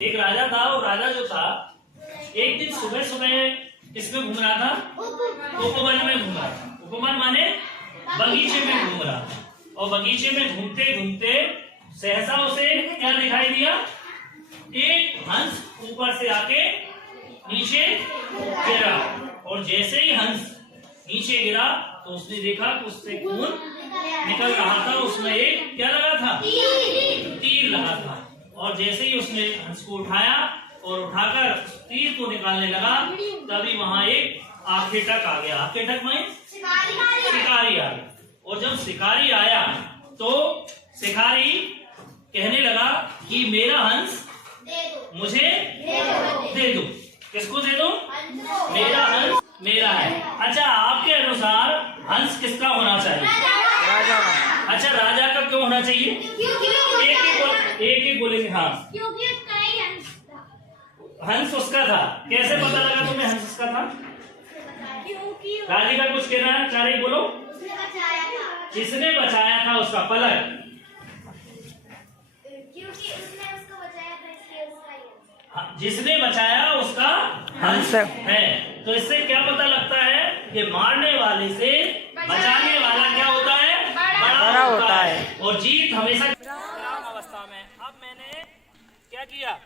एक राजा था और राजा जो था एक दिन सुबह सुबह इसमें घूम रहा था, उपवन में घूम रहा था। उपवन माने बगीचे में घूम रहा था और बगीचे में घूमते घूमते सहसा उसे क्या दिखाई दिया, एक हंस ऊपर से आके नीचे गिरा और जैसे ही हंस नीचे गिरा तो उसने देखा कि उससे खून निकल रहा था। उसमें एक क्या लगा था, तीर लगा था और जैसे ही उसने हंस को उठाया और उठाकर तीर को निकालने लगा तभी वहां एक आखेटक आ गया। आखेटक में शिकारी आ गया और जब शिकारी आया तो शिकारी कहने लगा कि मेरा हंस मुझे दे दो। किसको दे दो? मेरा हंस मेरा है। अच्छा, आपके अनुसार हंस किसका होना चाहिए? राजा। अच्छा, राजा का क्यों होना चाहिए? एक बोलेंगे। हाँ, क्योंकि उसका ही हंस था। हंस उसका था। कैसे पता लगा तुम्हें हंस उसका था? क्योंकि राजी का कुछ कहना है, चारे बोलो। उसने बचाया था। किसने बचाया था उसका पलक? क्योंकि उसने उसको बचाया था इसलिए उसका ही हंस। हाँ, जिसने बचाया उसका हंस है। तो इससे क्या पता लगता है कि मारने वाले से बचाने वाला क्या होता है? बड़ा होता है। और जीत हमेशा अवस्था में। अब मैंने क्या किया?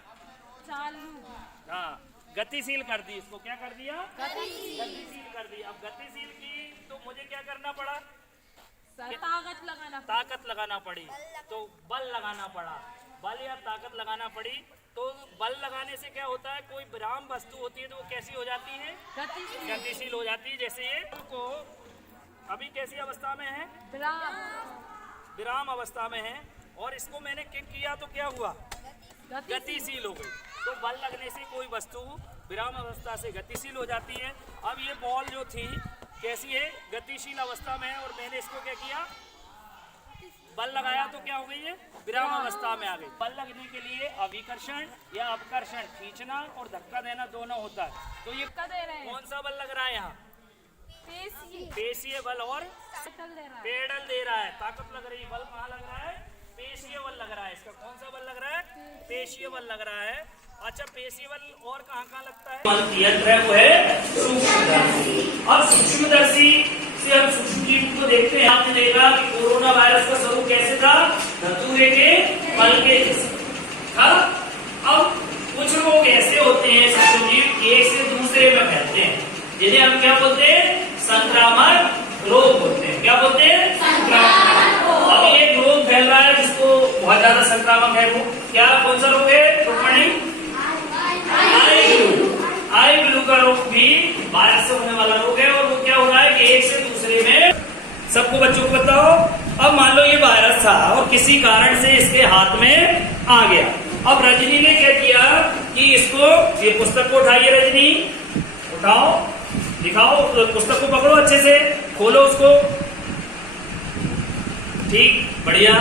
हाँ, गतिशील कर दी। इसको क्या कर दिया? गतिशील कर दी। अब गतिशील की तो मुझे क्या करना पड़ा? ताकत लगाना पड़ी। तो बल लगाना पड़ा। बल या ताकत लगाना पड़ी। तो बल लगाने से क्या होता है, कोई विराम वस्तु होती है तो वो कैसी हो जाती है? गतिशील हो जाती है। जैसे ये को अभी कैसी अवस्था में है? विराम अवस्था में है और इसको मैंने किक किया तो क्या हुआ? गतिशील हो गई। तो बल लगने से कोई वस्तु विराम अवस्था से गतिशील हो जाती है। अब ये बॉल जो थी कैसी है? गतिशील अवस्था में है और मैंने इसको क्या किया? बल लगाया तो क्या हो गई है? विराम अवस्था में आ गई। बल लगने के लिए अभिकर्षण या अपकर्षण, खींचना और धक्का देना दोनों होता है। तो ये कौन सा बल लग रहा है यहाँ? पेशीय बल और पेडल दे रहा है। ताकत लग रही। बल कहाँ लग रहा है? पेशीय बल लग रहा है। इसका कौन सा बल लग रहा है? पेशीय बल लग रहा है। अच्छा, पेशीय बल और कहाँ लगता है? यंत्र है वो है सूक्ष्मदर्शी। अब सूक्ष्मदर्शी से हम सूक्ष्म जीव को देखते हैं। आपने देखा कि कोरोना वायरस का स्वरूप कैसे था? धतूरे के फल के जैसे था। अब कुछ लोग ऐसे होते हैं सूक्ष्म जीव, एक से दूसरे में फैलते हैं, जिन्हें हम क्या बोलते हैं? संक्रामक रोग बोलते हैं। क्या बोलते हैं? संक्रामक रोग। अभी एक रोग फैल रहा है जिसको बहुत ज्यादा संक्रामक है। वो क्या, कौन सा रोग है? आई फ्लू का रोग भी वायरस से होने वाला रोग है। और वो क्या हो रहा है कि एक से दूसरे में। सबको बच्चों को बताओ, अब मान लो ये वायरस था और किसी कारण से इसके हाथ में आ गया। अब रजनी ने क्या किया कि इसको, ये पुस्तक को उठाइए रजनी, उठाओ, दिखाओ, पुस्तक को पकड़ो, अच्छे से खोलो उसको। ठीक, बढ़िया।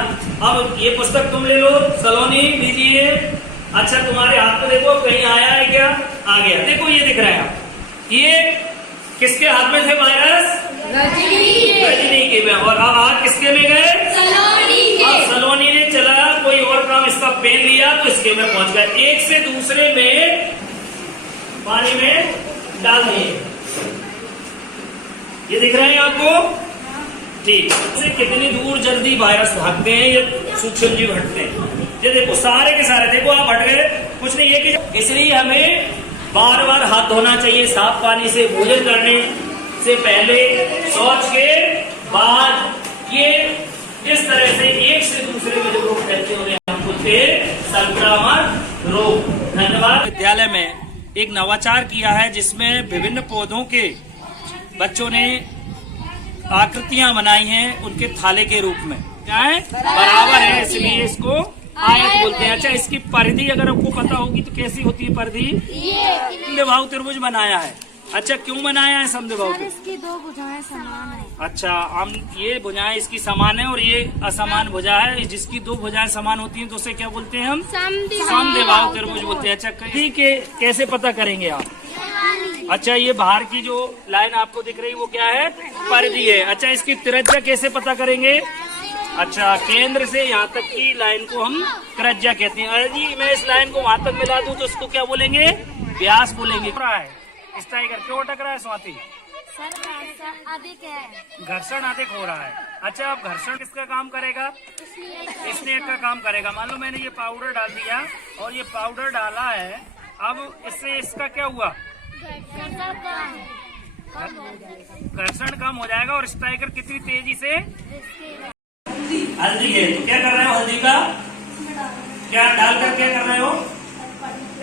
अब ये पुस्तक तुम ले लो, सलोनी लीजिए। अच्छा, तुम्हारे हाथ में देखो कहीं आया है क्या? आ गया। देखो ये दिख रहा है। ये किसके हाथ में थे वायरस? रजनी के में। और अब हाथ किसके में गए? सलोनी के। अब सलोनी ने चला कोई और काम, इसका पेन लिया तो इसके में पहुंच गया। एक से दूसरे में पानी में डाल दिए। ये दिख रहे हैं आपको? ठीक। से कितनी दूर जल्दी वायरस भागते हैं, ये सूक्ष्म जीव हटते हैं। ये देखो सारे के सारे, देखो आप हट गए, कुछ नहीं है कि। इसलिए हमें बार बार हाथ धोना चाहिए साफ पानी से। भोजन करने से पहले, शौच के बाद। ये इस तरह से एक से दूसरे में जो रोग फैलते हो, हम बोलते हैं संक्रामक रोग। धन्यवाद। विद्यालय में एक नवाचार किया है जिसमें विभिन्न पौधों के बच्चों ने आकृतियां बनाई हैं उनके थाले के रूप में। क्या है? बराबर है, इसलिए इसको आयत बोलते हैं। अच्छा, इसकी परिधि अगर आपको पता होगी तो कैसी होती है परिधि? समद्विबाहु त्रिभुज बनाया है। अच्छा, क्यों बनाया है समद्विबाहु? इसकी दो भुजाएं समान है। अच्छा, हम ये भुजाएं इसकी समान है और ये असमान भुजा है। जिसकी दो भुजाएं समान होती हैं तो उसे क्या बोलते हैं हम? समद्विबाहु त्रिभुज बोलते हैं। अच्छा, कैसे पता करेंगे आप? अच्छा, ये बाहर की जो लाइन आपको दिख रही है वो क्या है? परिधि है। अच्छा, इसकी त्रिज्या कैसे पता करेंगे? अच्छा, केंद्र से यहाँ तक की लाइन को हम त्रिज्या कहते हैं। अरे जी, मैं इस लाइन को वहां तक मिला दूं तो इसको क्या बोलेंगे? व्यास बोलेंगे। इस टाइगर क्यों अटक रहा है स्वाति? सर घर्षण अधिक है। घर्षण अधिक हो रहा है। अच्छा, अब घर्षण किसका काम करेगा? स्नेक का काम करेगा। मान लो मैंने ये पाउडर डाल दिया और ये पाउडर डाला है, अब इससे इसका क्या हुआ? घर्षण कम हो जाएगा और स्ट्राइकर कितनी तेजी से? हल्दी है तो क्या कर रहे हो? हल्दी का क्या डालकर क्या कर रहे हो?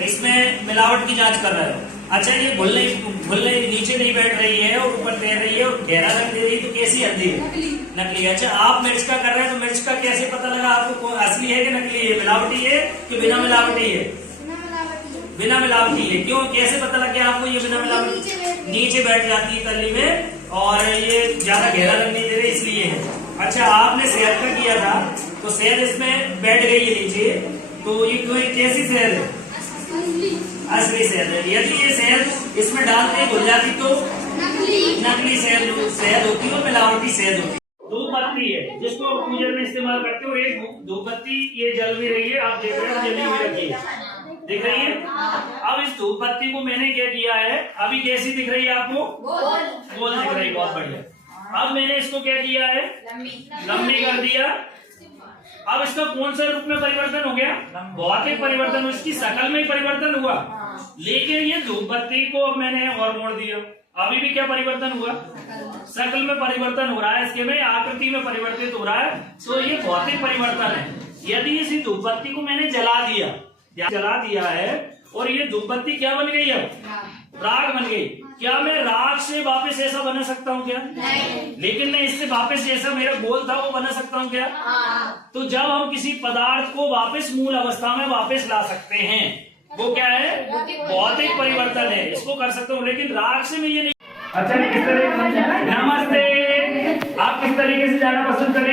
इसमें मिलावट की जांच कर रहे हो। अच्छा, ये भुल्ले नीचे नहीं बैठ रही है और ऊपर तैर रही है और गहरा रंग दे रही है, तो कैसी हल्दी है? नकली है। अच्छा, आप मिर्च का कर रहे हैं तो मिर्च का कैसे पता लगा आपको असली है कि नकली है? मिलावटी है कि बिना मिलावटी है? बिना मिलावटी है। क्यों, कैसे पता लग गया आपको ये बिना मिलावटी? नीचे बैठ जाती है तली में और ये ज्यादा गहरा रंग नहीं दे रही, इसलिए है। अच्छा, आपने शहद का किया था तो शहद इसमें बैठ गई है नीचे, तो ये कैसी शहद है? असली शहद है। यदि ये शहद इसमें डालते ही घुल जाती तो नकली शहद होती और मिलावटी शहद होती। धूप बत्ती है जिसको पूजन में इस्तेमाल करते हो। एक धूप बत्ती ये जल भी रही है, आप देख रहे हो जली हुई रखी है, दिख रही है। अब इस धूप बत्ती को मैंने क्या किया है, अभी कैसी दिख रही है आपको? गोल दिख रही है, बहुत बढ़िया। अब मैंने इसको क्या किया है? लंबी कर दिया। अब इसका कौन सा रूप में परिवर्तन हो गया? भौतिक परिवर्तन हो, इसकी शकल में ही परिवर्तन हुआ। लेकिन ये धूप बत्ती को अब मैंने और मोड़ दिया, अभी भी क्या परिवर्तन हुआ? शकल में परिवर्तन हो रहा है, इसके में आकृति में परिवर्तित हो रहा है, तो ये भौतिक परिवर्तन है। यदि इसी धूप बत्ती को मैंने जला दिया है और ये धूप बत्ती क्या बन गई? अब राख बन गई। क्या मैं राख से वापस ऐसा बना सकता हूँ क्या? नहीं। लेकिन मैं इससे वापस जैसा मेरा गोल था वो बना सकता हूँ क्या? तो जब हम किसी पदार्थ को वापस मूल अवस्था में वापस ला सकते हैं, वो क्या है? भौतिक परिवर्तन है, इसको कर सकता हूँ। लेकिन राख से मैं ये नहीं। अच्छा, किस तरह? नमस्ते, आप किस तरीके से जाना पसंद करें?